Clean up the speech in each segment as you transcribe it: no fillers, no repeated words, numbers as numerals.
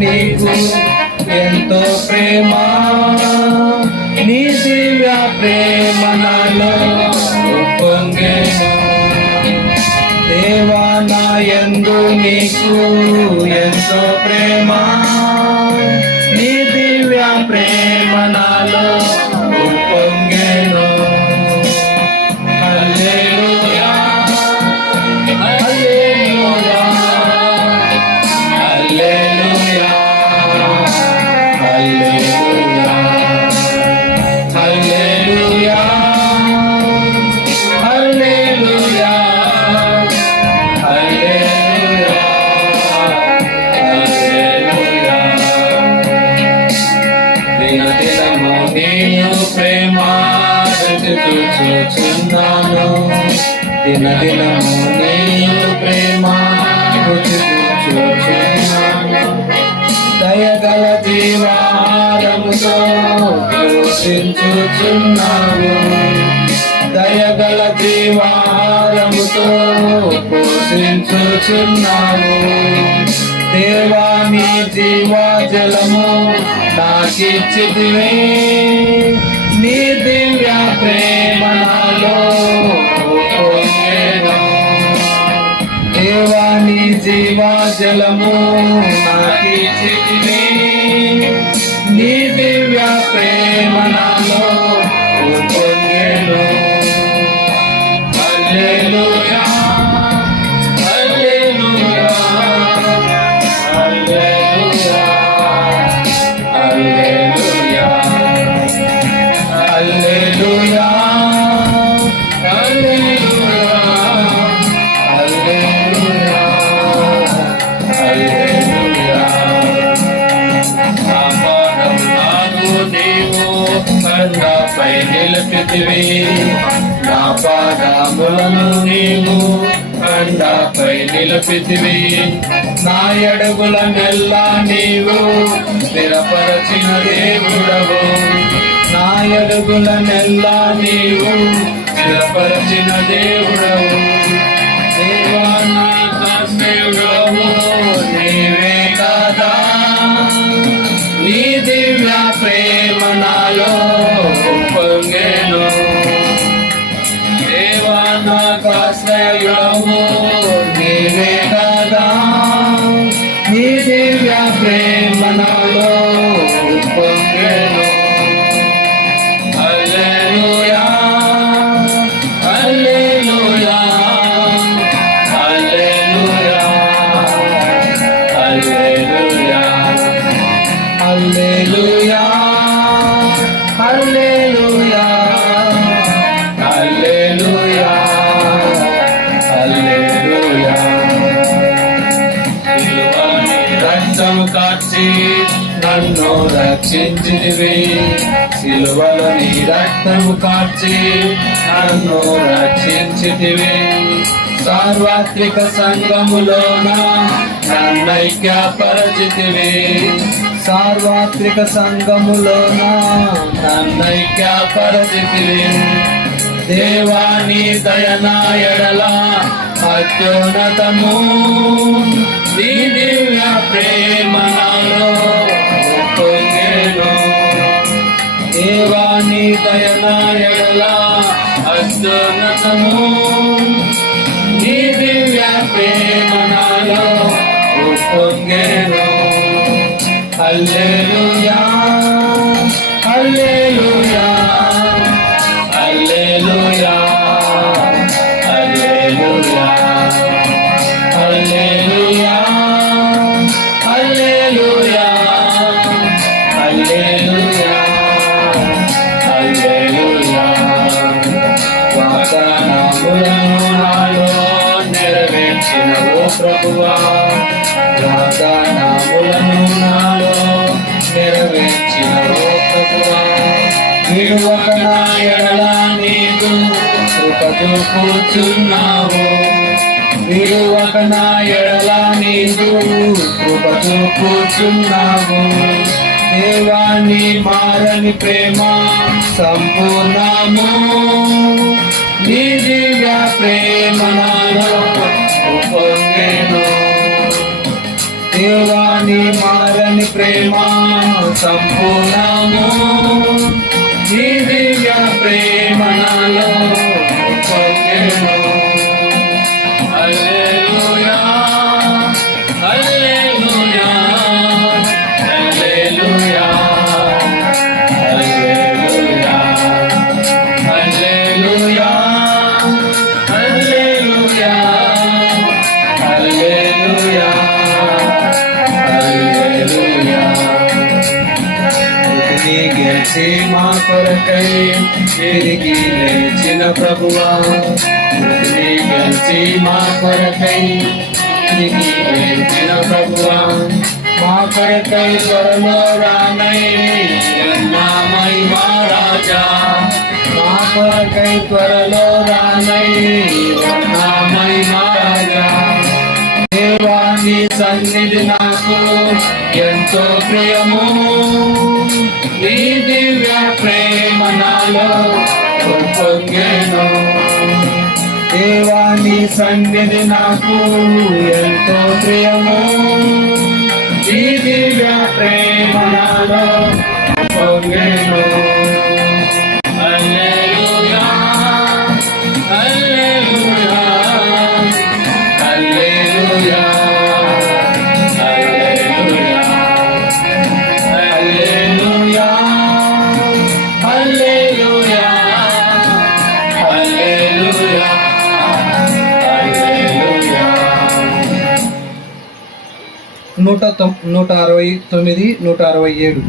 నీకు ఎంతో ప్రేమ, నీ దివ్య ప్రేమ నాలో పొంగెను. దేవా నా యందు నీకు ఎంతో ప్రేమ, నీ దివ్య ప్రేమ నాలో పొంగెను. హల్లెలూయా హల్లెలూయా హల్లెలూయా హల్లెలూయా హల్లెలూయా హల్లెలూయా హల్లెలూయా హల్లెలూయా. దినదినము నేను ప్రేమ చూచుచున్నాను, దినదినము నేను ప్రేమ చూచుచున్నాను. దయగల జీవాహారముతో పోషించుచున్నాను, దయగల జీవాహారముతో పోషించుచున్నాను. దేవా నీ జీవజలము నాకిచ్చితివే, నీ దివ్య ప్రేమ నాలో పొంగెను. దేవా నీ జీవజలము నాకిచ్చితివే, నీ దివ్య ప్రేమ నాలో పొంగెను. హల్లెలూయా హల్లెలూయా హల్లెలూయా హల్లెలూయా హల్లెలూయా హల్లెలూయా హల్లెలూయా హల్లెలూయా. నా పాదములను నీవు కొండపై నిలిపితివి, నా పాదములను నీవు కొండపై నిలిపితివి. నా అడుగులనెల్లా నీవు స్థిరపరచిన దేవుడవు, నా అడుగులనెల్లా నీవు స్థిరపరచిన దేవుడవు. దేవా నా ఆశ్రయుడవు నీవే కదా, నీ దివ్య ప్రేమ నాలో పొంగెను. దేవా నా ఆశ్రయుడవు నీవే కదా, నీ దివ్య ప్రేమ నాలో పొంగెను. హల్లెలూయా హల్లెలూయా హల్లెలూయా హల్లెలూయా హల్లెలూయా హల్లెలూయా హల్లెలూయా హల్లెలూయా. సిలువని రక్తము కార్చి నన్ను రక్షించితివి, సిలువలో నీ రక్తము కార్చి నన్ను రక్షించితివి. సార్వత్రిక సంఘములోన నన్నైక్యపరచితివి, సార్వత్రిక సంఘములోన నన్నైక్యపరచితివి. దేవా నీ దయనా ఎడల అత్యున్నతము, నీ దివ్య ప్రేమ నాలో పొంగెను. దేవా నీ దయనా ఎడల అత్యున్నతము, నీ దివ్య ప్రేమ నాలో పొంగెను. హల్లెలూయా హల్లెలూయా హల్లెలూయా హల్లెలూయా హల్లెలూయా హల్లెలూయా హల్లెలూయా హల్లెలూయా. వాగ్దానములను నాలో నెరవేర్చిన ఓ ప్రభువా, వాగ్దానములను నాలో నెరవేర్చిన ఓ ప్రభువా. విడువక నా ఎడల నీకు కృప చూపుచున్నావు, విడువక నా ఎడల నీకు కృప చూపుచున్నావు. దేవా నీ మారని ప్రేమ సంపూర్ణము, నీ దివ్య ప్రేమ నాలో పొంగెను. దేవా నీ మారని ప్రేమ సంపూర్ణము నీ దివ్య ప్రేమ నాలో పొంగెను. హల్లెలూయా హల్లెలూయా హల్లెలూయా హల్లెలూయా హల్లెలూయా హల్లెలూయా హల్లెలూయా హల్లెలూయా. నీ గెలిచి మా కొరకై తిరిగి లేచిన ప్రభువా, నీ గెలిచి మా కొరకై తిరిగి లేచిన ప్రభువా, మా కొరకై త్వరలో రానై మహిమా రాజా, మా కొరకై త్వరలో రానై మహిమా రాజా. దేవా నీ సన్నిధి నాకు ఎంతో ప్రియము, నీ దివ్య ప్రేమ నాలో పొంగెను. దేవా నీ సన్నిధి నాకు ఎంతో ప్రియము, నీ దివ్య ప్రేమ నాలో పొంగెను. హల్లెలూయా హల్లెలూయా హల్లెలూయా హల్లెలూయా హల్లెలూయా హల్లెలూయా హల్లెలూయా హల్లెలూయా. 169 167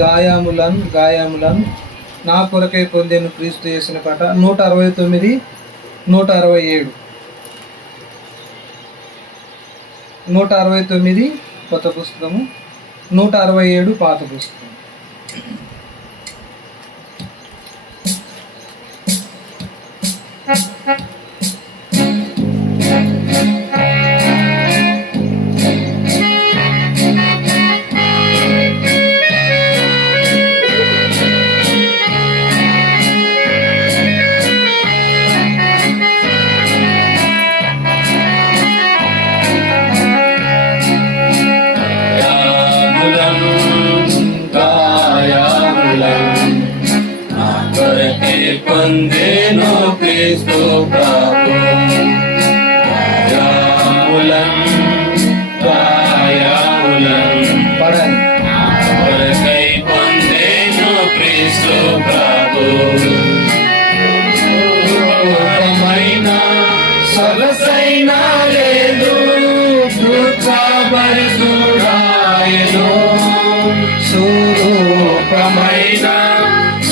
గాయములను నా కొరకై పొందెను క్రీస్తు చేసిన పాట. 169 167 169 కొత్త పుస్తకము, 167 పాత పుస్తకం. పొందెను క్రీస్తు ప్రభు, కొరకై పొందెను క్రీస్తు ప్రభు. రూపమైన సొగసైన లేదు దుఃఖభరితుడాయెను, స్వరూపమైన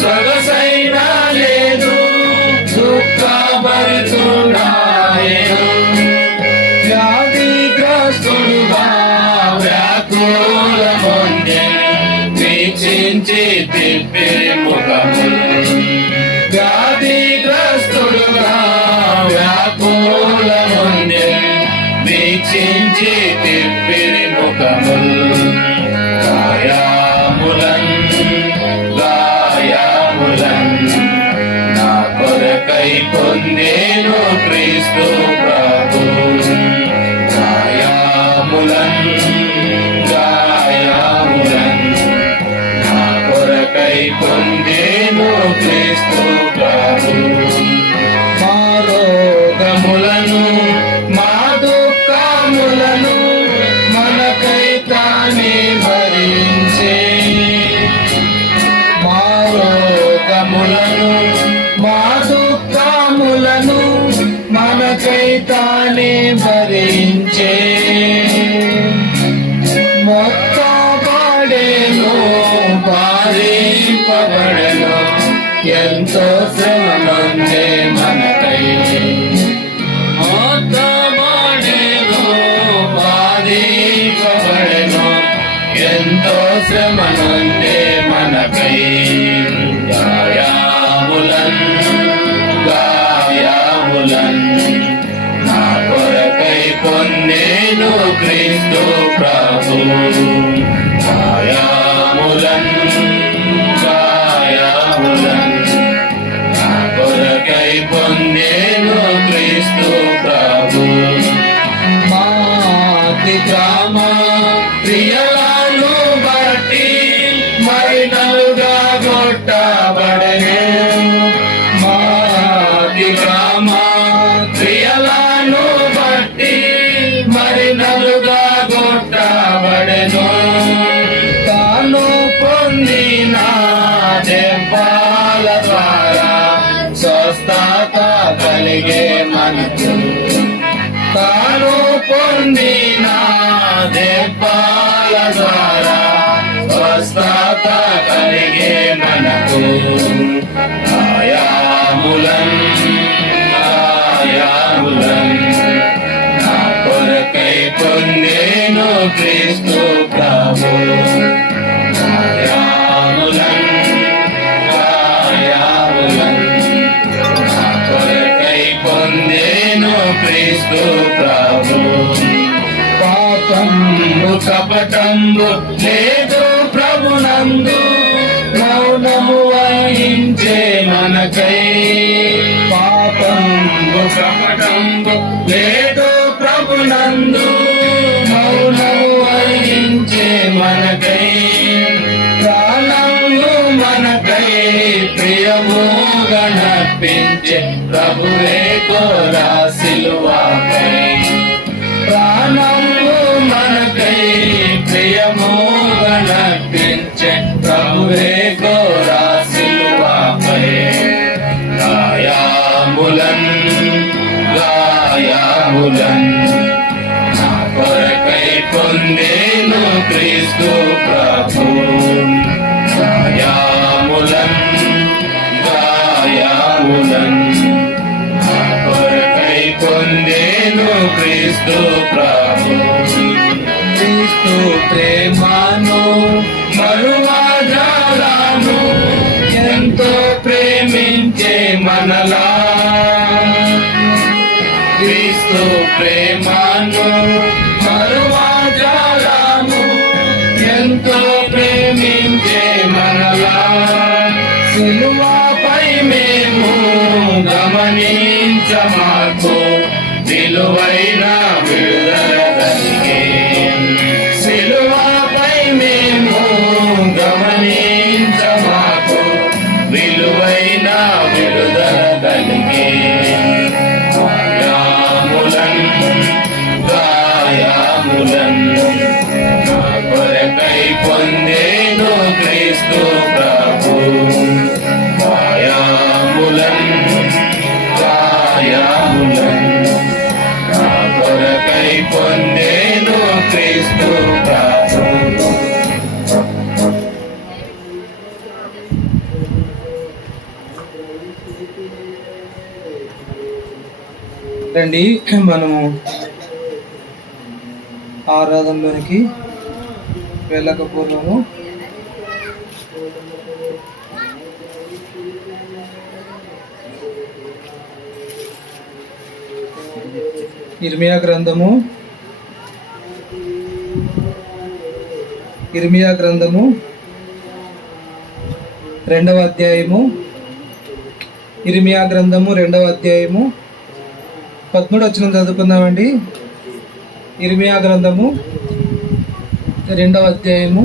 సొగసైన లేదు దుఃఖభరితుడాయెను. వ్యాధిగ్రస్తుడుగా వ్యాకులమొందె వీక్షించి తిప్పిరి ముఖములు, వ్యాధిగ్రస్తుడుగా వ్యాకులమొందె వీక్షించి తిప్పిరి ముఖములు. నా కొరకై పొందెను క్రీస్తు ప్రభు, గాయములను నా కొరకై పొందెను క్రీస్తు ప్రభు. మా రోగములను మా దుఃఖములను మనకై తానే భరించే, మా రోగములను మా దుఃఖములను మనకై తానే భరించే. మొత్తబడెను బాధింపబడెను ఎంతో శ్రమ నొందే మనకై, మొత్తబడెను బాధింపబడెను ఎంతో శ్రమ నొందే మనకై. గాయములను నా కొరకై పొందెను క్రీస్తు ప్రభు, గాయములను నా కొరకై పొందెను క్రీస్తు ప్రభు. మా గ్రామ ప్రియ బట్టి మరినలుగా కొట్టబడెను. మా అతిక్రమ క్రియలను బట్టి మరినలుగా కొట్టబడెను. తాను పొందిన దెబ్బల ద్వారా స్వస్థత కలిగే మనకు. తాను పొందిన దెబ్బల ద్వారా స్వస్థత కలిగే మనకు. గాయాములన్ నా కొరకై పొందెను క్రీస్తు ప్రభు. గాయాములన్ నా కొరకై పొందెను క్రీస్తు ప్రభు. పాపంబు కపటంబు లేదు ప్రభునందు, మౌనము వహించే మనకై. పాపంబు కపటంబు లేదు ప్రభునందు, మౌనము వహించే మనకై. ప్రాణము మనకై ప్రియముగా నర్పించే ప్రభువే కోరా సిలువపై. ప్రాణము మనకై ప్రియముగా నర్పించే ప్రభువే కోరా సిలువపై. గాయాములన్ నా కొరకై పొందెను క్రీస్తు ప్రభు. గాయాములన్ నా కొరకై పొందెను క్రీస్తు ప్రభు. క్రీస్తు ప్రేమను మరువజాలము, ఎంతో ప్రేమించే మనలా. క్రీస్తు ప్రేమను మరువజాలము, ఎంతో ప్రేమించే మనలా. సిలువపై మేము గమనించమాకు విలువైన విడుదల కలిగే. సిలువపై మేము గమనించమాకు విలువైన విడుదల కలిగే. గాయాములన్ నా కొరకై పొందెను క్రీస్తు ప్రభు. గాయాములన్ నా కొరకై పొందెను క్రీస్తు ప్రభు. రండి మనము ఆరాధనలోనికి వెళ్ళకపోవడము ఇర్మియా గ్రంథము 2వ అధ్యాయము. ఇర్మియా గ్రంథము 2వ అధ్యాయము 13 వచనం చదువుకుందామండి. ఇర్మియా గ్రంథము 2వ అధ్యాయము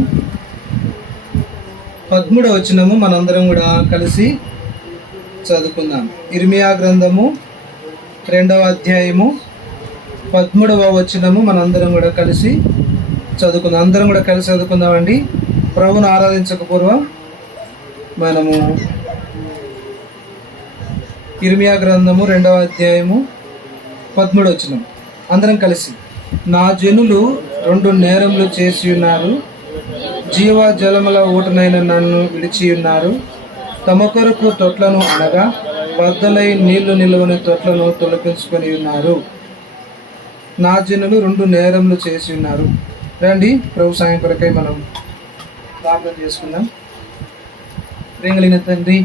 13 వచనము మనందరం కూడా కలిసి చదువుకుందాం. ఇర్మియా గ్రంథము 2వ అధ్యాయము 13వ వచనము మనందరం కూడా కలిసి చదువుకుందాం. అందరం కూడా కలిసి చదువుకుందామండి. ప్రభువును ఆరాధించక పూర్వం మనము ఇర్మియా గ్రంథము 2వ అధ్యాయము 13 వచనం అందరం కలిసి. నా జనులు 2 నేరములు చేసి ఉన్నారు, జీవ జలముల ఊటనైన నన్ను విడిచి ఉన్నారు. తమ కొరకు తొట్లను అనగా బద్దలై నీళ్లు నిలువని తొట్లను తొలగించుకొని ఉన్నారు. నా జనులు 2 నేరములు చేసి ఉన్నారు. రండి ప్రభు సాయం కొరకై మనం ప్రార్థన చేసుకుందాం. ప్రేమలిగిన తండ్రి,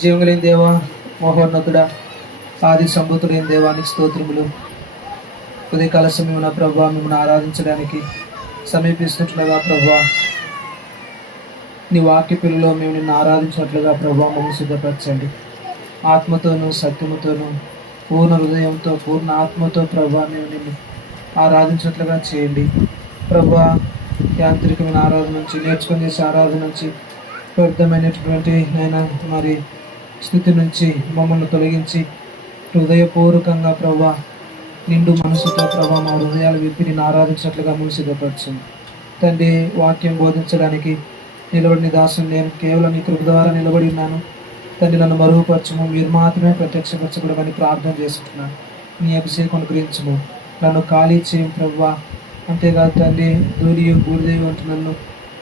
జీవగలిగిన దేవా, మహోన్నతుడా, ఆది సంభూతుడైన దేవానికి స్తోత్రములు. ఉదయకాల సమయమున ప్రభా మిమ్మల్ని ఆరాధించడానికి సమీపిస్తుండగా ప్రభా, నీ వాక్య పిల్లలో మేము నిన్ను ఆరాధించినట్లుగా ప్రభా మమ్మల్ని సిద్ధపరచండి. ఆత్మతోనూ సత్యముతోనూ పూర్ణ హృదయంతో పూర్ణ ఆత్మతో ప్రభా మేము నిన్ను ఆరాధించినట్లుగా చేయండి. ప్రభా యాంత్రికమైన ఆరాధన నుంచి, నేర్చుకుని చేసే ఆరాధన నుంచి, వ్యర్థమైనటువంటి నైనా మరి స్థితి నుంచి మమ్మల్ని తొలగించి హృదయపూర్వకంగా ప్రభా నిండు మనసుతో ప్రభా మా హృదయాలు విప్పి నిన్ను ఆరాధించినట్లుగా మేము సిద్ధపరచండి తండ్రి. వాక్యం బోధించడానికి నిలబడిన దాసుని నేను కేవలం నీ కృప ద్వారా నిలబడి ఉన్నాను తండ్రి. నన్ను మరుగుపరచము, మీరు మాత్రమే ప్రత్యక్షపరచకూడమని ప్రార్థన చేసుకుంటున్నాను. నీ అభిషేకం అనుగ్రహించము, నన్ను ఖాళీ చేయం ప్రభువా. అంతేకాదు తండ్రి, ధూళియు బూడిదేవి వంటి నన్ను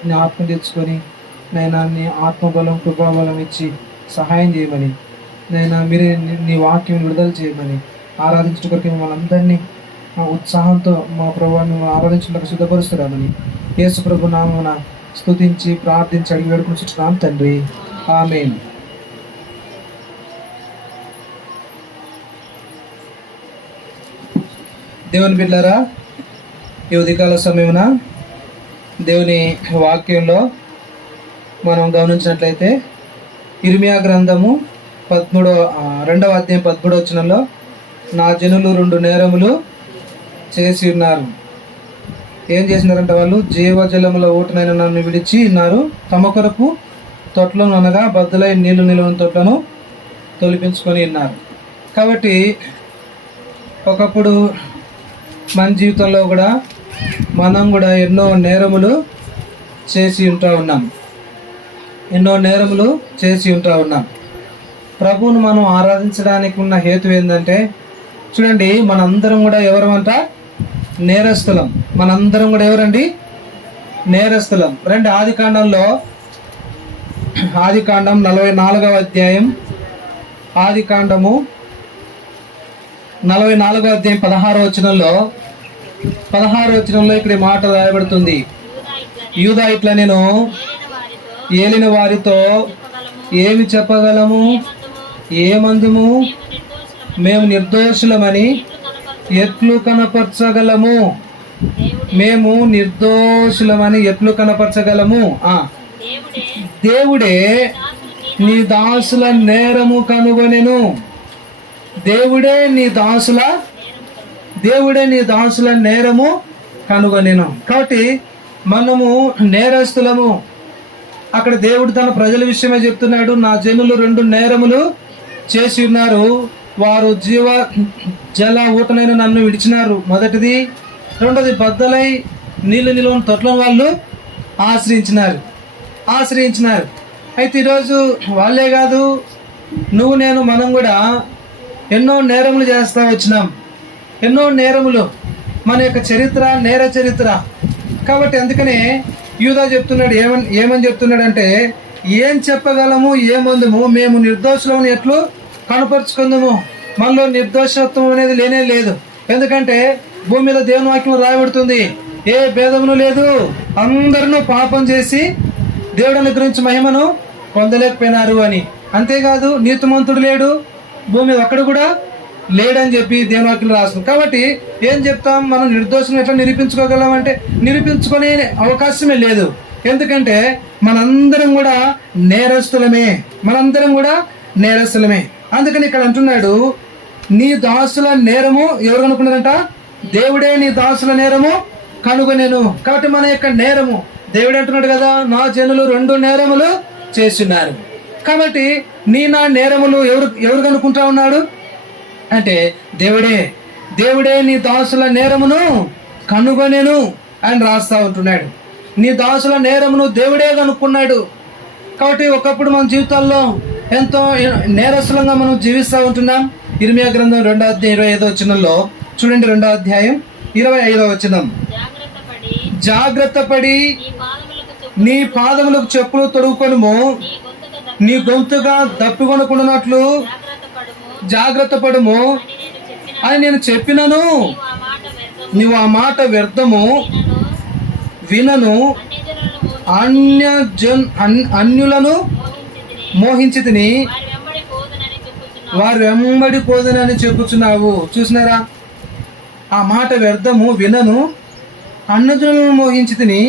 జ్ఞాపకం తెచ్చుకొని నైనా నీ ఆత్మబలం కృపాబలం ఇచ్చి సహాయం చేయమని, నైనా మీరే నీ వాక్యం విడుదల చేయమని, ఆరాధించడం కొరకు మిమ్మల్ని అందరినీ ఉత్సాహంతో మా ప్రభువాన్ని ఆరాధించడానికి సిద్ధపరుస్తున్నామని యేసు ప్రభు నామమున స్తుతించి ప్రార్థించి అడిగి వేడుకుంటున్నాం తండ్రి. ఆమేన్. దేవుని బిడ్డలారా, ఈ ఉదయకాల సమయమున దేవుని వాక్యంలో మనం గమనించినట్లయితే ఇర్మియా గ్రంథము 2వ అధ్యాయం 13వ వచనంలో, నా జనులు 2 నేరములు చేసి ఉన్నారు. ఏం చేసినారంటే వాళ్ళు జీవజలముల ఊటనైన నన్ను విడిచి ఉన్నారు, తమ కొరకు తొట్లను అనగా బద్దలై నీళ్లు నిలువని తొట్లను తొలిపించుకొని ఉన్నారు. కాబట్టి ఒకప్పుడు మన జీవితంలో కూడా మనం కూడా ఎన్నో నేరములు చేసి ఉంటా ఉన్నాం. ప్రభువును మనం ఆరాధించడానికి ఉన్న హేతు ఏంటంటే, చూడండి, మనందరం కూడా ఎవరమంట? నేరస్తులం. మనందరం కూడా ఎవరండి? నేరస్తులం. రండి, ఆదికాండం 44వ అధ్యాయం, ఆదికాండము 44వ అధ్యాయం 16వ వచనంలో ఇక్కడ మాట రాయబడుతుంది. యూదా ఇట్లా నేను ఏలిన వారితో ఏమి చెప్పగలము? ఏమందుము? మేము నిర్దోషులమని ఎట్లు కనపరచగలము? మేము నిర్దోషులమని ఎట్లు కనపరచగలము? దేవుడే నీ దాసుల నేరము కనుగొనెను. దేవుడే నీ దాసుల నేరము కనుగొనెను. కాబట్టి మనము నేరస్తులము. అక్కడ దేవుడు తన ప్రజల విషయమే చెప్తున్నాడు. నా జనులు 2 నేరములు చేసి ఉన్నారు, వారు జీవ జల ఊటనైన నన్ను విడిచినారు. మొదటిది. రెండోది, బద్దలై నీళ్లు నిలువని తొట్లను వాళ్ళు ఆశ్రయించినారు. అయితే ఈరోజు వాళ్ళే కాదు, నువ్వు నేను మనం కూడా ఎన్నో నేరములు చేస్తా వచ్చినాం. ఎన్నో నేరములు మన యొక్క చరిత్ర, నేర చరిత్ర. కాబట్టి అందుకనే యూదా చెప్తున్నాడు, ఏమని చెప్తున్నాడంటే, ఏం చెప్పగలము? ఏమందుము? మేము నిర్దోషులమని ఎట్లు కనపరుచుకుందాము? మనలో నిర్దోషత్వం అనేది లేనే లేదు. ఎందుకంటే భూమి మీద దేవుని వాక్యం రాయబడుతుంది, ఏ భేదమును లేదు, అందరూ పాపం చేసి దేవుడిని గురించి మహిమను పొందలేకపోయినారు అని. అంతేకాదు, నీతిమంతుడు లేడు, భూమి మీద ఒక్కడు కూడా లేడని చెప్పి దేవుని వాక్యం రాస్తుంది. కాబట్టి ఏం చెప్తాం? మనం నిర్దోషం ఎట్లా నిరూపించుకోగలం అంటే, నిరూపించుకునే అవకాశమే లేదు. ఎందుకంటే మనందరం కూడా నేరస్తులమే. అందుకని ఇక్కడ అంటున్నాడు, నీ దాసుల నేరము ఎవరు కనుక్కున్నారంట? దేవుడే నీ దాసుల నేరము కనుగొనెను. కాబట్టి మన యొక్క నేరము దేవుడు అంటున్నాడు కదా, నా జనులు 2 నేరములు చేస్తున్నారు. కాబట్టి నా నేరములు ఎవరు కనుక్కుంటా ఉన్నాడు అంటే, దేవుడే నీ దాసుల నేరమును కనుగొనెను అని రాస్తా ఉంటున్నాడు. నీ దాసుల నేరమును దేవుడే కనుక్కున్నాడు. కాబట్టి ఒకప్పుడు మన జీవితాల్లో ఎంతో నేరస్తులంగా మనం జీవిస్తూ ఉంటున్నాం. ఇర్మియా గ్రంథం 2వ అధ్యాయం 25వ వచనంలో చూడండి, 2వ అధ్యాయం 25వ వచనం, జాగ్రత్తపడి నీ పాదములకు చెప్పులు తొడుగుకొనుము, నీ గొంతుగా దప్పికొనకుండానట్లు జాగ్రత్త పడుము అని నేను చెప్పినను, నువ్వు ఆ మాట వ్యర్థము వినను, అన్యులను మోహించి తిని వారు వెంబడి పోదనని చెప్పుచున్నావు. చూసినారా? ఆ మాట వ్యర్థము వినను, అన్యజనులను మోహించి తిని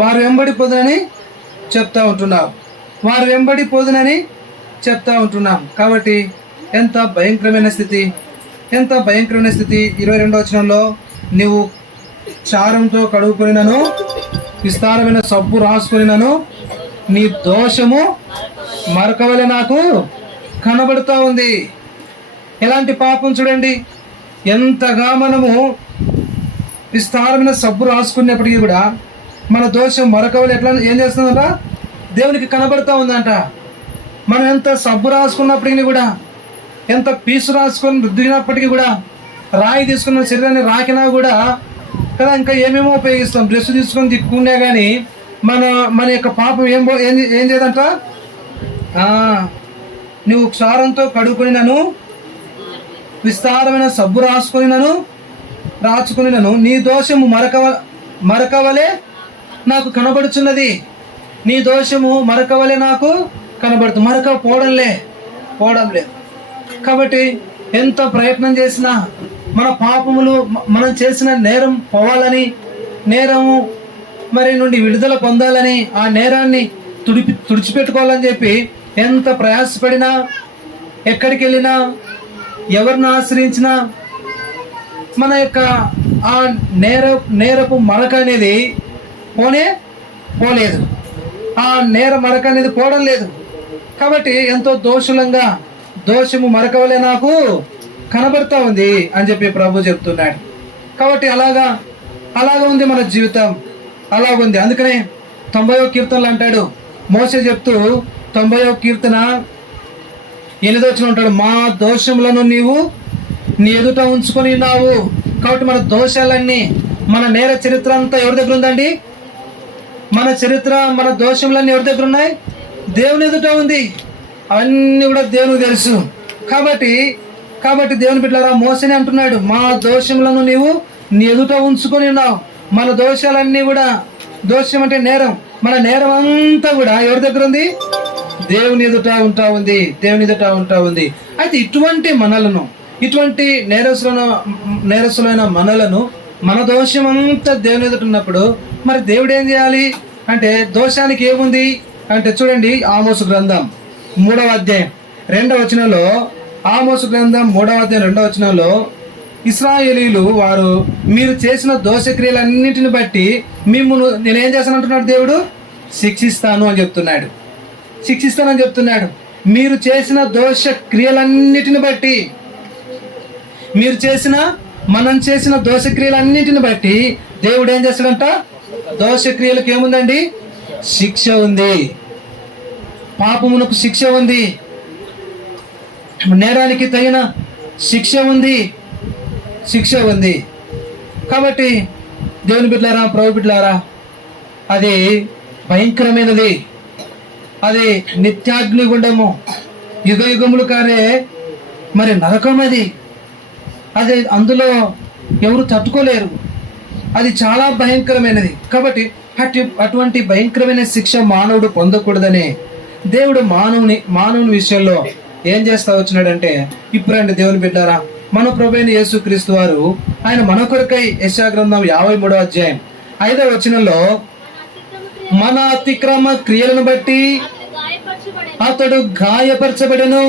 వారు వెంబడి పోదనని చెప్తా ఉంటున్నాం. కాబట్టి ఎంత భయంకరమైన స్థితి! 22వ వచనంలో, నువ్వు చారంతో కడుగుకొనినను విస్తారమైన సబ్బు రాసుకునినను నీ దోషము మరక వలె నాకు కనబడుతూ ఉంది. ఎలాంటి పాపం చూడండి, ఎంతగా మనము విస్తారమైన సబ్బు రాసుకున్నప్పటికీ కూడా మన దోషం మరక వలె ఏం చేస్తుందంట, దేవునికి కనబడుతూ ఉందంట. మనం ఎంత సబ్బు రాసుకున్నప్పటికీ కూడా, ఎంత పీసు రాసుకొని రుద్దినప్పటికీ కూడా, రాయి తీసుకున్న శరీరాన్ని రాకినా కూడా కదా ఇంకా ఏమేమో ఉపయోగిస్తాం, డ్రెస్ తీసుకొని దిక్కున్నా కానీ మన యొక్క పాపం ఏం చేయదంట, నువ్వు క్షారంతో కడుక్కొనినను విస్తారమైన సబ్బు రాచుకునినను నీ దోషము మరక వలె నాకు కనబడుచున్నది. నీ దోషము మరక వలె నాకు కనబడుతుంది. మరక పోవడం లేదు. కాబట్టి ఎంత ప్రయత్నం చేసినా మన పాపములు, మనం చేసిన నేరం పోవాలని, నేరము మరి నుండి విడుదల పొందాలని, ఆ నేరాన్ని తుడిచిపెట్టుకోవాలని చెప్పి ఎంత ప్రయాసపడినా, ఎక్కడికి వెళ్ళినా, ఎవరిని ఆశ్రయించినా మన యొక్క ఆ నేరపు మరక అనేది పోలేదు. ఆ నేర మరక అనేది పోవడం లేదు. కాబట్టి ఎంతో దోషము మరక వలె నాకు కనబడుతూ ఉంది అని చెప్పి ప్రభు చెప్తున్నాడు. కాబట్టి అలాగా ఉంది మన జీవితం, అలాగుంది. అందుకనే 90వ కీర్తనలు అంటాడు మోషే చెప్తూ, 90వ కీర్తన 8వ వచనం ఉంటాడు, మా దోషములను నీవు నీ ఎదుట ఉంచుకొని ఉన్నావు. కాబట్టి మన దోషాలన్నీ, మన నేర చరిత్ర అంతా ఎవరి దగ్గర ఉందండి? మన దోషములన్నీ ఎవరి దగ్గర ఉన్నాయి? దేవుని ఎదుట ఉంది. అవన్నీ కూడా దేవునికి తెలుసు. కాబట్టి దేవుని బిడ్డలారా, మోసని అంటున్నాడు, మా దోషములను నీవు నీ ఎదుట ఉంచుకొని ఉన్నావు. మన దోషాలన్నీ కూడా, దోషం అంటే నేరం, మన నేరం అంతా కూడా ఎవరి దగ్గర ఉంది? దేవుని ఎదుట ఉంటా ఉంది. అయితే ఇటువంటి నేరస్తులైన మనలను, మన దోషం అంతా దేవుని ఎదుట ఉన్నప్పుడు మరి దేవుడు ఏం చేయాలి అంటే, దోషానికి ఏముంది అంటే చూడండి, ఆమోసు గ్రంథం 3వ అధ్యాయం 2వ వచనంలో, ఆమోసు గ్రంథం 3వ అధ్యాయం 2వ వచనంలో, ఇశ్రాయేలీయులు వారు మీరు చేసిన దోషక్రియలన్నింటిని బట్టి మిమ్మును నేనేం చేస్తానంటున్నాడు దేవుడు? శిక్షిస్తానని చెప్తున్నాడు. మీరు చేసిన దోష క్రియలన్నిటిని బట్టి, మనం చేసిన దోషక్రియలన్నిటిని బట్టి దేవుడు ఏం చేస్తాడంట? దోషక్రియలకు ఏముందండి? శిక్ష ఉంది. పాపమునకు శిక్ష ఉంది, నేరానికి తగిన శిక్ష ఉంది. కాబట్టి దేవుని బిడ్డలారా, ప్రభు బిడ్డలారా, అది భయంకరమైనది. అది నిత్యాగ్నిగుండము, యుగములు కారే మరి నరకం. అది అందులో ఎవరు తట్టుకోలేరు. అది చాలా భయంకరమైనది. కాబట్టి అటువంటి భయంకరమైన శిక్ష మానవుడు పొందకూడదని దేవుడు మానవుని విషయంలో ఏం చేస్తా వచ్చినాడంటే, ఇప్పుడండి దేవుని బిడ్డారా, మన ప్రభువైన యేసుక్రీస్తు వారు ఆయన మన కొరకై యెషయా గ్రంథం 53వ అధ్యాయం 5వ వచనంలో, మన అతిక్రమ క్రియలను బట్టి అతడు గాయపరచబడెను,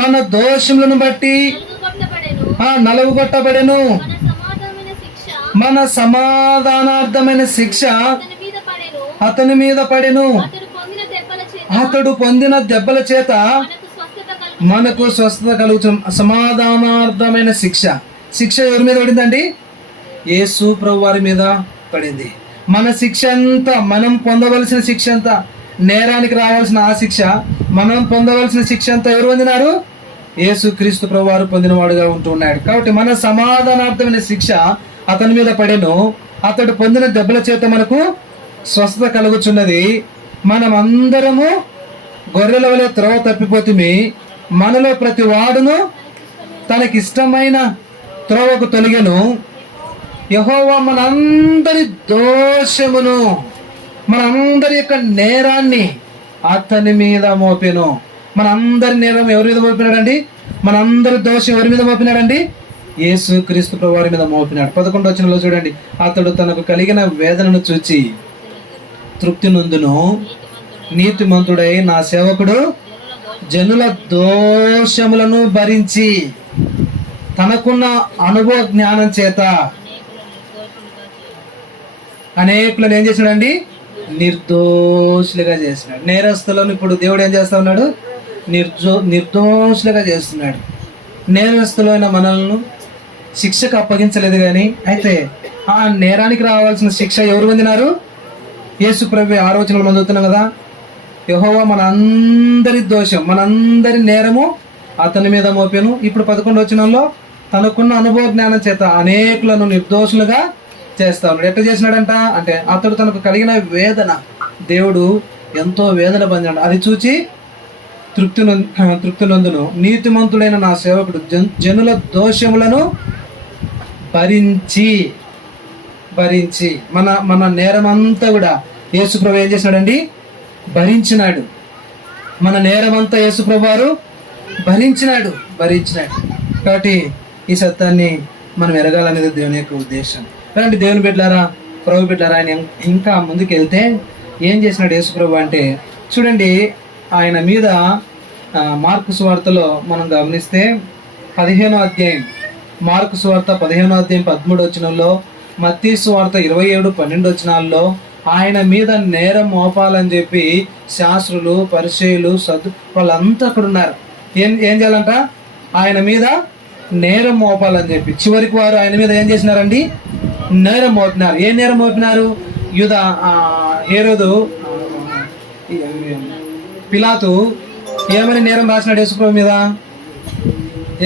మన దోషములను బట్టి నలుగుగొట్టబడెను, మన సమాధానార్థమైన శిక్ష అతని మీద పడెను, అతడు పొందిన దెబ్బల చేత మనకు స్వస్థత కలుగుతుంది. సమాధానార్థమైన శిక్ష ఎవరి మీద పడిందండి? యేసు ప్రభు వారి మీద పడింది. మన శిక్ష అంతా, మనం పొందవలసిన శిక్ష అంతా, నేరానికి రావాల్సిన ఆ శిక్ష, మనం పొందవలసిన శిక్ష అంతా ఎవరు పొందినారు? యేసు క్రీస్తు ప్రభు వారు పొందినవాడుగా ఉంటున్నాడు. కాబట్టి మన సమాధానార్థమైన శిక్ష అతని మీద పడెను, అతడు పొందిన దెబ్బల చేత మనకు స్వస్థత కలుగుచున్నది. మనం అందరము గొర్రెల వలె త్రోవ తప్పిపోతుమి, మనలో ప్రతి వాడును తనకిష్టమైన త్రోవకు తొలగెను. యెహోవా మనందరి దోషమును, మనందరి యొక్క నేరాన్ని అతని మీద మోపెను. మనందరి నేరం ఎవరి మీద మోపినాడండి? మనందరి దోషం ఎవరి మీద మోపినాడండి? యేసు క్రీస్తు ప్రభు వారి మీద మోపినాడు. 11వ వచనంలో చూడండి, అతడు తనకు కలిగిన వేదనను చూచి తృప్తి నొందును, నీతిమంతుడై నా సేవకుడు జనుల దోషములను భరించి తనకున్న అనుభవ జ్ఞానం చేత అనేకులను ఏం చేసినాడండి? నిర్దోషులుగా చేసినాడు. నేరస్తులను ఇప్పుడు దేవుడు ఏం చేస్తా ఉన్నాడు? నిర్దోషులుగా చేస్తున్నాడు. నేరస్తులైన మనల్ని శిక్షకు అప్పగించలేదు. కానీ అయితే ఆ నేరానికి రావాల్సిన శిక్ష ఎవరు పొందినారు? యేసు ప్రభు. 6వ వచనంలో మనం చదువుతున్నాం కదా, యెహోవా మన అందరి దోషం, మనందరి నేరము అతని మీద మోపెను. ఇప్పుడు 11వ వచనంలో తనకున్న అనుభవ జ్ఞానం చేత అనేకులను నిర్దోషులుగా చేస్తా ఉన్నాడు. ఎట్లా చేసినాడంట అంటే అతడు తనకు కలిగిన వేదన, దేవుడు ఎంతో వేదన పొందాడు. అది చూచి తృప్తి నందును. నీతిమంతుడైన నా సేవకుడు జనుల దోషములను భరించి మన నేరమంతా కూడా యేసుప్రభు ఏం చేసినాడండి? భరించినాడు. మన నేరమంతా యేసుప్రభు వారు భరించినాడు. కాబట్టి ఈ సత్యాన్ని మనం ఎరగాలనేది దేవుని యొక్క ఉద్దేశం. అలాంటి దేవుని బిడ్డలారా, ప్రభు బిడ్డలారా, ఆయన ఇంకా ముందుకు వెళ్తే ఏం చేసినాడు యేసుప్రభు అంటే చూడండి, ఆయన మీద మార్కు సువార్తలో మనం గమనిస్తే 15వ అధ్యాయం, మార్కు సువార్త 15వ అధ్యాయం 13వ వచనంలో, మత్తయి సువార్త 27:12 వచనాల్లో ఆయన మీద నేరం మోపాలని చెప్పి శాస్త్రులు, పరిసయ్యులు, వాళ్ళంతా అక్కడ ఉన్నారు. ఏం చేయాలంట? ఆయన మీద నేరం మోపాలని చెప్పి చివరికి వారు ఆయన మీద ఏం చేసినారండి? నేరం మోపినారు. ఏ నేరం మోపినారు? హేరోదు, పిలాతు ఏమని నేరం రాసినాడు యేసుప్రభు మీద?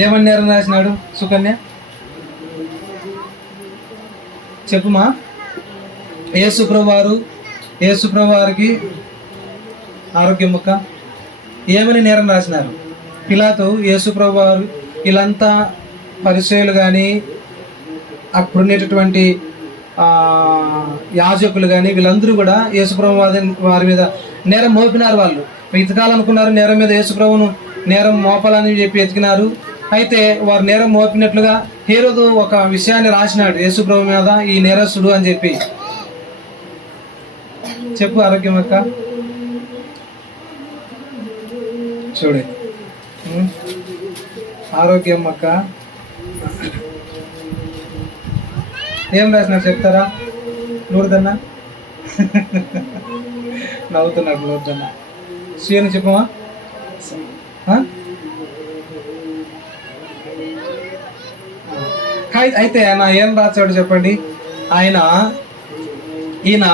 ఏమని నేరం రాసినాడు? సుకన్య చెప్పుమా. యేసుప్రభు వారికి ఆరోగ్యం ముక్క ఏమని నేరం రాసినారు? పిలాతు యేసుప్రభు వారు, వీళ్ళంతా పరిసయ్యులు కానీ అప్పుడున్నటువంటి యాజకులు కానీ వీళ్ళందరూ కూడా యేసుప్రభు వారి మీద నేరం మోపినారు. వాళ్ళు వెతకాలనుకున్నారు నేరం మీద, యేసుప్రభును నేరం మోపాలని చెప్పి వెతికినారు. అయితే వారు నేరం మోపినట్లుగా హేరోదు ఒక విషయాన్ని రాసినాడు యేసుప్రభు మీద, ఈ నేరస్తుడు అని చెప్పి. చెప్పు ఆరోగ్యం అక్క. చూడే ఆరోగ్యం అక్క ఏం రాసినారు చెప్తారా? నూరుదన్నా నవ్వుతున్నాడు. నూరుదన్నా శ్రీను చెప్పమా. అయితే ఆయన ఏం రాశాడు చెప్పండి? ఈయన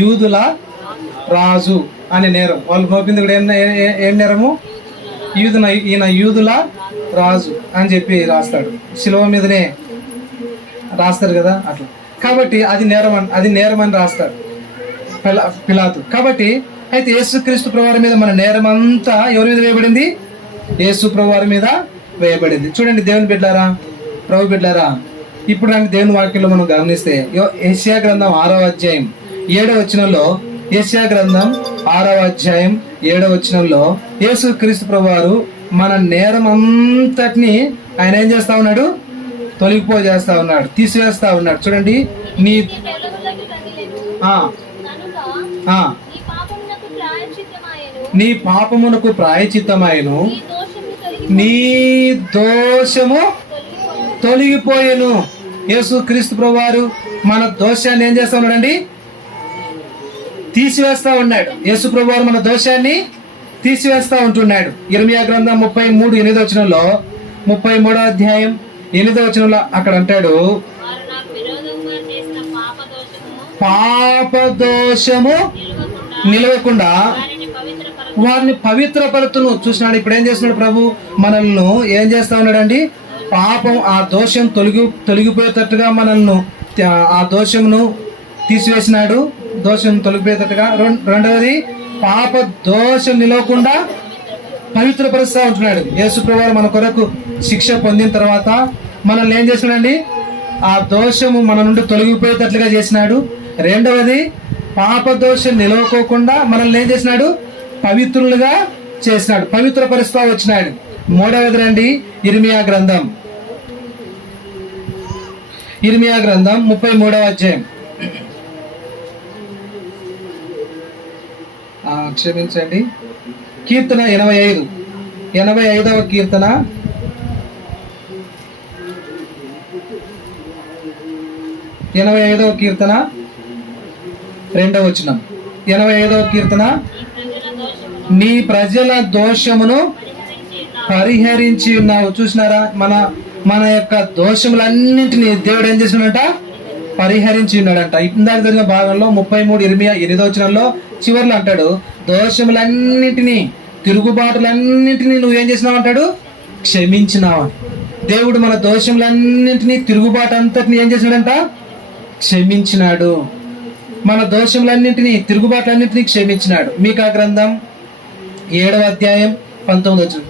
యూదుల రాజు అనే నేరం వాళ్ళు మోపింది కూడా ఏం నేరము? ఈయన యూదుల రాజు అని చెప్పి రాస్తాడు. శిలువ మీదనే రాస్తారు కదా అట్లా. కాబట్టి అది నేరం అని రాస్తాడు పిలాతు. కాబట్టి అయితే యేసుక్రీస్తు ప్రభువారి మీద మన నేరం అంతా ఎవరి మీద వేయబడింది? యేసు ప్రభువారి మీద వేయబడింది. చూడండి దేవుని బిడ్డారా, ప్రభు బిడ్డారా, ఇప్పుడు దేవుని వాక్యంలో మనం గమనిస్తే యెషయా గ్రంథం 6వ అధ్యాయం 7వ వచనంలో, యెషయా గ్రంథం 6వ అధ్యాయం 7వ వచనంలో యేసుక్రీస్తు ప్రభువారు మన నేరం అంతటిని ఆయన ఏం చేస్తా ఉన్నాడు? తొలగిపోజేస్తా ఉన్నాడు, తీసివేస్తా ఉన్నాడు. చూడండి, నీ పాపమునకు ప్రాయశ్చిత్తమాయెను, నీ దోషము తొలగిపోయెను. యేసుక్రీస్తు ప్రభువారు మన దోషాన్ని ఏం చేస్తా ఉన్నాడండి? తీసివేస్తా ఉన్నాడు. యేసు ప్రభువారు మన దోషాన్ని తీసివేస్తా ఉంటున్నాడు. ఇర్మీయా గ్రంథం 33:8 వచనంలో, 33వ అధ్యాయం 8వ వచనంలో అక్కడ అంటాడు, పాప దోషము నిలవకుండా వారిని పవిత్రపరుతును. చూసినాడు. ఇప్పుడు ఏం చేస్తున్నాడు ప్రభు? మనల్ని ఏం చేస్తా ఉన్నాడండి? పాపం, ఆ దోషం తొలగిపోయేటట్టుగా మనల్ని ఆ దోషమును తీసివేసినాడు. దోషం తొలగిపోయేటట్టుగా. రెండవది, పాప దోషం నిలవకుండా పవిత్రపరుస్తూ ఉంటున్నాడు. యేసు ప్రభువారు మన కొరకు శిక్ష పొందిన తర్వాత మనల్ని ఏం చేసినాడండి? ఆ దోషము మన నుండి తొలగిపోయేటట్లుగా చేసినాడు. రెండవది, పాప దోషం నిలవకోకుండా మనల్ని ఏం చేసినాడు? పవిత్రులుగా చేసినాడు, పవిత్రపరుస్తూ వచ్చినాడు. మూడవది రండి, ఇర్మీయా గ్రంథం 33వ అధ్యాయం, క్షమించండి, కీర్తన 85వ కీర్తన 85వ కీర్తన 2వ వచనం 85వ కీర్తన, నీ ప్రజల దోషమును పరిహరించి ఉన్నావు. చూసినారా, మన యొక్క దోషములన్నింటినీ దేవుడు ఏం చేసినాడంట? పరిహరించి ఉన్నాడంట. ఇందాక జరిగిన భాగంలో 33:8 వచనంలో చివర్లో అంటాడు, దోషములన్నింటినీ, తిరుగుబాటులన్నింటినీ నువ్వేం చేసినావు అంటాడు? క్షమించినావు. దేవుడు మన దోషములన్నింటినీ, తిరుగుబాటు అంతటిని ఏం చేసినాడంట? క్షమించినాడు. మన దోషములన్నింటినీ, తిరుగుబాట్లన్నింటినీ క్షమించినాడు. మీకా గ్రంథం 7వ అధ్యాయం 19వ వచనం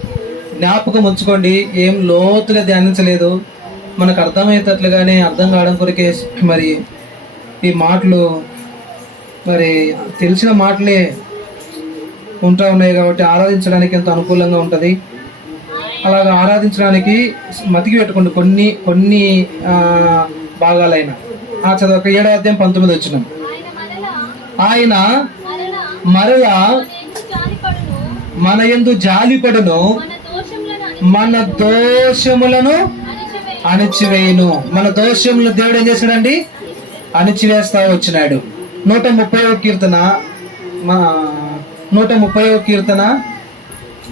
జ్ఞాపకం ఉంచుకోండి. ఏం లోతుగా ధ్యానించలేదు, మనకు అర్థమయ్యేటట్లుగానే అర్థం కావడం కొరకే మరి ఈ మాటలు, మరి తెలిసిన మాటలే ఉంటా ఉన్నాయి కాబట్టి ఆరాధించడానికి ఎంతో అనుకూలంగా ఉంటుంది. అలాగా ఆరాధించడానికి మతికి పెట్టుకోండి కొన్ని భాగాలైన. చదవక 7వ అధ్యాయం 19వ వచనం, ఆయన మరలా మన యందు జాలిపడును, మన దోషములను అణిచివేయును. మన దోషములను దేవుడు ఏం చేశాడండి? అణిచివేస్తా వచ్చినాడు. 130వ కీర్తన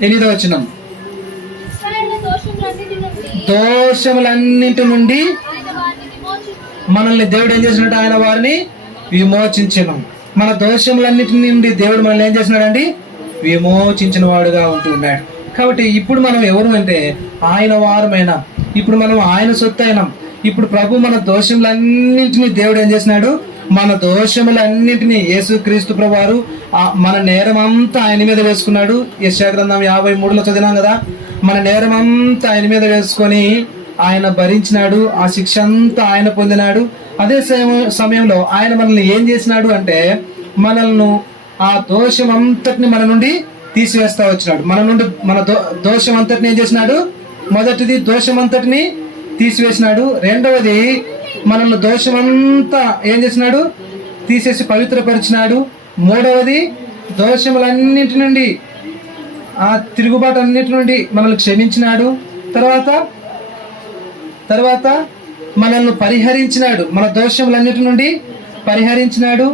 8వ వచనం, దోషములన్నింటి నుండి మనల్ని దేవుడు ఏం చేసినట్టు? ఆయన వారిని విమోచించను. మన దోషములన్నిటి నుండి దేవుడు మనల్ని ఏం చేసినాడండి? విమోచించిన వాడుగా ఉంటున్నాడు. కాబట్టి ఇప్పుడు మనం ఎవరు అంటే ఆయన వారమైనా, ఇప్పుడు మనం ఆయన సొత్తు అయినాం. ఇప్పుడు ప్రభు మన దోషములన్నింటినీ దేవుడు ఏం చేసినాడు? మన దోషములన్నింటినీ యేసుక్రీస్తు ప్రభువారు మన నేరం అంతా ఆయన మీద వేసుకున్నాడు. యెషయా గ్రంథం 53లో చదివినాం కదా, మన నేరం అంతా ఆయన మీద వేసుకొని ఆయన భరించినాడు. ఆ శిక్ష అంతా ఆయన పొందినాడు. అదే సమయంలో ఆయన మనల్ని ఏం చేసినాడు అంటే, మనల్ని ఆ దోషం అంతటిని మన నుండి తీసివేస్తా వచ్చినాడు. మన దోషం అంతటిని ఏం చేసినాడు? మొదటిది దోషం అంతటిని తీసివేసినాడు. రెండవది మనల్ని దోషమంతా ఏం చేసినాడు? తీసేసి పవిత్రపరిచినాడు. మూడవది దోషములన్నింటి నుండి, ఆ తిరుగుబాటు అన్నిటి నుండి మనల్ని క్షమించినాడు. తర్వాత మనల్ని పరిహరించినాడు, మన దోషములన్నిటి నుండి పరిహరించినాడు.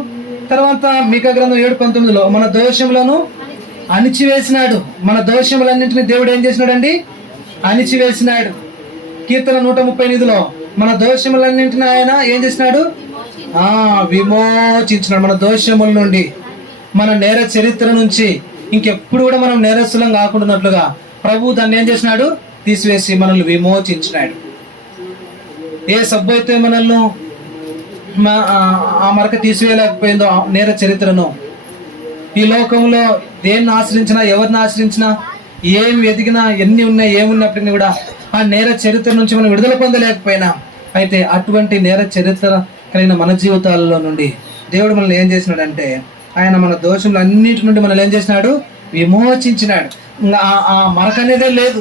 తర్వాత మీకా గ్రంథం 7:19లో మన దోషములను అణిచివేసినాడు. మన దోషములన్నింటినీ దేవుడు ఏం చేసినాడండి? అణిచివేసినాడు. కీర్తన 138లో మన దోషములన్నింటినీ ఆయన ఏం చేసినాడు? విమోచించినాడు. మన దోషముల నుండి, మన నేర చరిత్ర నుంచి ఇంకెప్పుడు కూడా మనం నేరస్తులం కాకుండానట్లుగా ప్రభు దాన్ని ఏం చేసినాడు? తీసివేసి మనల్ని విమోచించినాడు. ఏ సబ్బు అయితే మనల్ని ఆ మరక తీసివేయలేకపోయిందో నేర చరిత్రను, ఈ లోకంలో దేన్ని ఆశ్రయించినా, ఎవరిని ఆశ్రయించినా, ఏం ఎదిగినా, ఎన్ని ఉన్నాయి, ఏమున్నప్పటికీ కూడా ఆ నేర చరిత్ర నుంచి మనం విడుదల పొందలేకపోయినా, అయితే అటువంటి నేర చరిత్ర కలిగిన మన జీవితాలలో నుండి దేవుడు మనల్ని ఏం చేసినాడంటే, ఆయన మన దోషములన్నిటి నుండి మనల్ని ఏం చేసినాడు? విమోచించినాడు. ఆ మరక అనేదే లేదు,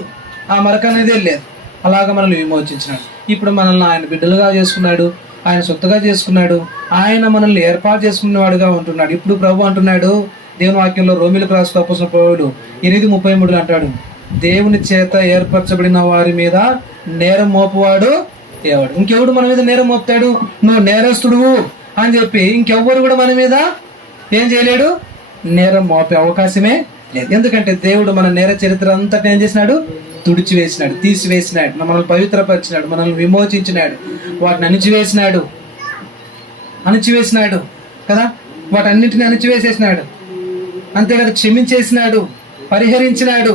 అలాగా మనల్ని విమోచించినాడు. ఇప్పుడు మనల్ని ఆయన బిడ్డలుగా చేసుకున్నాడు, ఆయన సొత్తుగా చేసుకున్నాడు, ఆయన మనల్ని ఏర్పాటు చేసుకున్నవాడుగా ఉంటున్నాడు. ఇప్పుడు ప్రభు అంటున్నాడు దేవుని వాక్యంలో, రోమిలకు రాసిన అపోస్తలుడైన పౌలు 8:33 అంటాడు, దేవుని చేత ఏర్పరచబడిన వారి మీద నేరం మోపువాడు ఎవడు? ఇంకెవడు మన మీద నేరం మోపుతాడు? నువ్వు నేరస్తుడువు అని చెప్పి ఇంకెవ్వరు కూడా మన మీద ఏం చేయలేడు, నేరం మోపే అవకాశమే లేదు. ఎందుకంటే దేవుడు మన నేర చరిత్ర అంతటా ఏం చేసినాడు? తుడిచివేసినాడు, తీసివేసినాడు, మనల్ని పవిత్రపరిచినాడు, మనల్ని విమోచించినాడు, వాటిని అణిచివేసినాడు కదా, వాటన్నింటిని అణిచివేసేసినాడు. అంతేకాదు క్షమించేసినాడు, పరిహరించినాడు.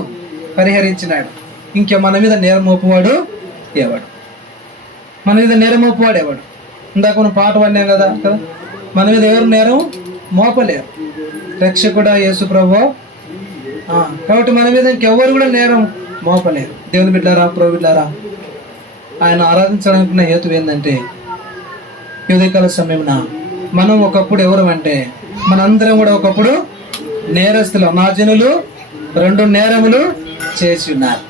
ఇంకా మన మీద నేరం మోపువాడు ఎవడు? మన మీద నేరం మోపువాడు ఎవడు? ఇందాక మనం పాట పాడినాం కదా, మన మీద ఎవరు నేరం మోపలేరు, రక్షకుడా యేసు ప్రభువు. కాబట్టి మన మీద ఇంకెవ్వరు కూడా నేరం మోపలేరు. దేవుని బిడ్డారా, ప్రభు బిడ్డారా, ఆయన ఆరాధించడానికి హేతు ఏంటంటే, ఉదయకాల సమయమున మనం ఒకప్పుడు ఎవరు అంటే, మనందరం కూడా ఒకప్పుడు నేరస్తులు. నా జనులు 2 నేరములు చేసి ఉన్నారు.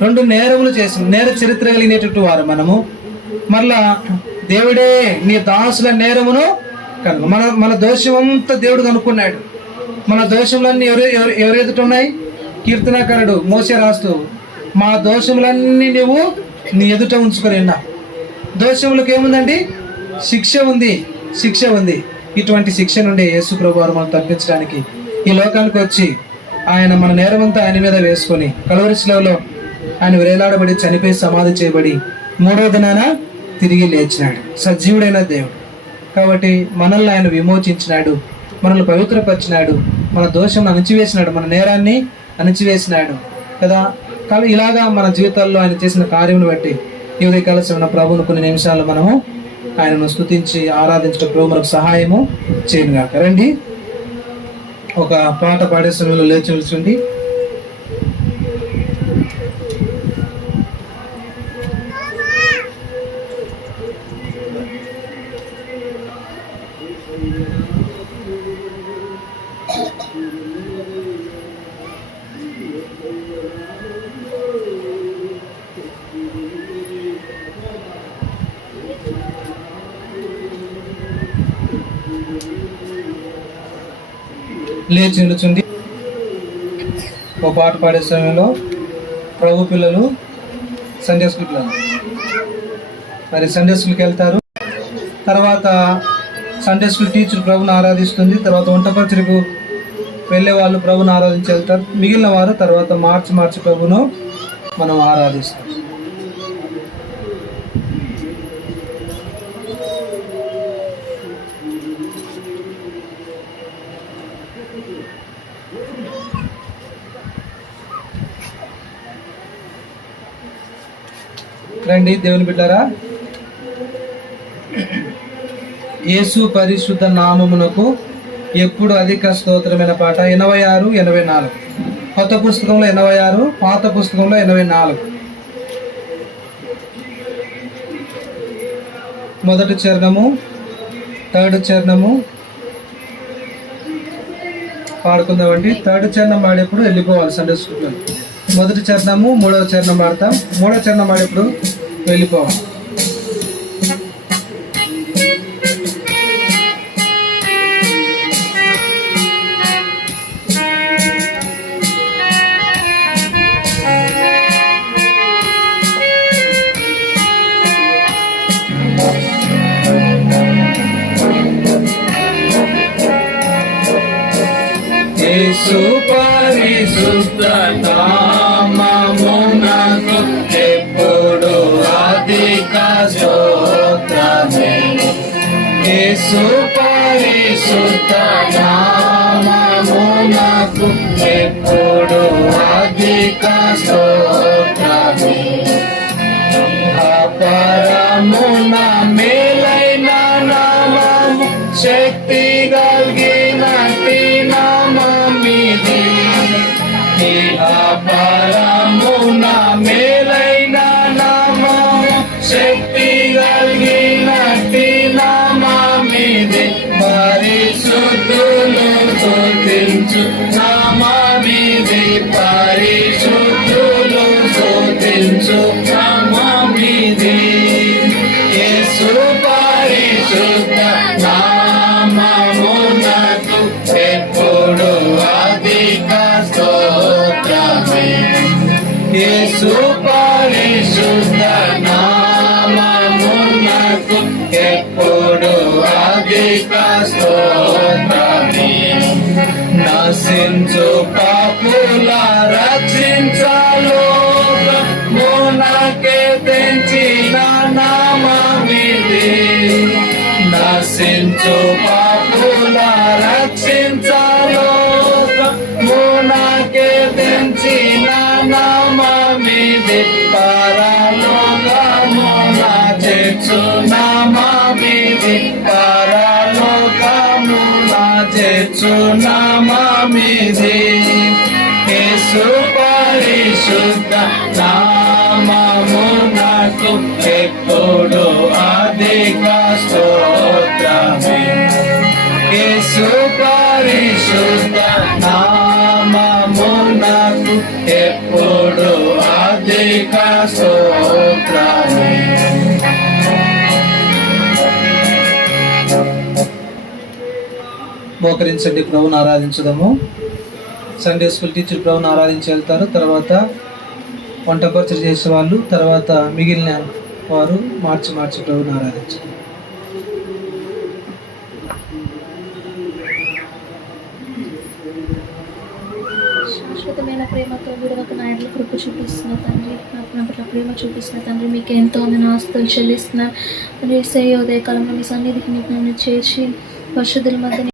2 నేరములు చేసి, నేర చరిత్ర కలిగినటువంటి వారు మనము. మరలా దేవుడే నీ దాసుల నేరమును కనుక మన దోషం అంతా దేవుడు కనుక్కున్నాడు. మన దోషములన్నీ ఎవరు ఎదుట ఉన్నాయి? కీర్తనాకారుడు మోసే రాస్తూ, మా దోషములన్నీ నువ్వు నీ ఎదుట ఉంచుకొని ఉన్నా. దోషములకు ఏముందండి? శిక్ష ఉంది. ఇటువంటి శిక్ష నుండి యేసు ప్రభు వారు మనం తప్పించడానికి ఈ లోకానికి వచ్చి ఆయన మన నేరమంతా ఆయన మీద వేసుకొని కలువరి శిలువలో ఆయన వేలాడబడి చనిపోయి సమాధి చేయబడి 3వ దినాన తిరిగి లేచినాడు. సజీవుడైన దేవుడు కాబట్టి మనల్ని ఆయన విమోచించినాడు, మనల్ని పవిత్రపరిచినాడు, మన దోషం అణిచివేసినాడు, మన నేరాన్ని అణిచివేసినాడు కదా. ఇలాగా మన జీవితాల్లో ఆయన చేసిన కార్యమును బట్టి ఈ ఉదయకాల సమయంలో ప్రభువును కొన్ని నిమిషాలు మనము ఆయనను స్తుతించి ఆరాధించడం ప్రభు మనకు సహాయము చేయనుగాక. రండి, ఒక పాట పాడే సమయంలో లేచి నిల్చుండి. లేచి నిలుచుండి. ఒక పాట పాడే సమయంలో ప్రభు పిల్లలు సండే స్కూల్ పిల్లలు మరి సండే స్కూల్కి వెళ్తారు. తర్వాత సండే స్కూల్ టీచర్ ప్రభుని ఆరాధిస్తుంది. తర్వాత వంటపత్రికకు వెళ్ళే వాళ్ళు ప్రభుని ఆరాధించి వెళ్తారు. మిగిలిన వారు తర్వాత మార్చి ప్రభును మనం ఆరాధిస్తాం. రండి దేవుని బిడ్డారా, యేసు పరిశుద్ధ నామమునకు ఎప్పుడు అధిక స్తోత్రమైన పాట 86, 84. కొత్త పుస్తకంలో 86, పాత పుస్తకంలో 84. మొదటి చరణము, థర్డ్ చరణము పాడుకుందామండి. థర్డ్ చరణం పాడేప్పుడు వెళ్ళిపోవాలి సండే స్కూల్లో. మొదటి చరణము, 3వ చరణం పాడతాం. 3వ చరణం పాడేప్పుడు వెళ్ళిపోవాలి. యేసు పరిశుద్ధ నామమునకు ఎప్పుడు అధిక స్తోత్రమే. యేసు పరిశుద్ధ నామమునకు ఎప్పుడు అధిక స్తోత్రమే. అపరమున మేలైన నామము, శక్తి కలిగినట్టి నామమిది. అపరమున మేలైన నామము, శక్తి కలిగినట్టి నామమిది. పరిశుద్ధులు స్తుతించు నామమిది. పరిశుద్ధులు స్తుతించు నామమిది. యేసు పరిశుద్ధ నామమునకు ఎప్పుడు అధిక స్తోత్రమే. యేసు పరిశుద్ధ నామమునకు ఎప్పుడు అధిక స్తోత్రమే. నశించు పాపుల రక్షించాలో మునకే తెంచిన నామమిది. నశించు పాపుల రక్షించాలో మునకే తెంచిన నామమిది. పరలోకమున చేర్చు నామమిది. పరలోకమున చేర్చు నామమిది. యేసు పరిశుద్ధ నామమునకు ఎప్పుడు అధిక స్తోత్రమే. యేసు పరిశుద్ధ నామమునకు ఎప్పుడు అధిక స్తోత్రమే. మోకరించండి, ప్రభువును ఆరాధించుదాము. సండే స్కూల్ టీచర్ ప్రభువును ఆరాధించి వెళ్తారు. తర్వాత వంటపరిచయం చేసే వాళ్ళు, తర్వాత మిగిలిన వారు మార్చి ప్రభువును ఆరాధించారు. అపారమైన ప్రేమతో విడవక నా ఎడల కృప చూపిస్తున్న తండ్రి, నాకు నా పట్ల ప్రేమ చూపిస్తున్న తండ్రి, మీకు ఎంతో నేను ఆస్తులు చెల్లిస్తున్నా. యేసయ్య ఉదయకాలంలో మీ సన్నిధికి మీకు నన్ను చేర్చి పరిశుద్ధుల మధ్య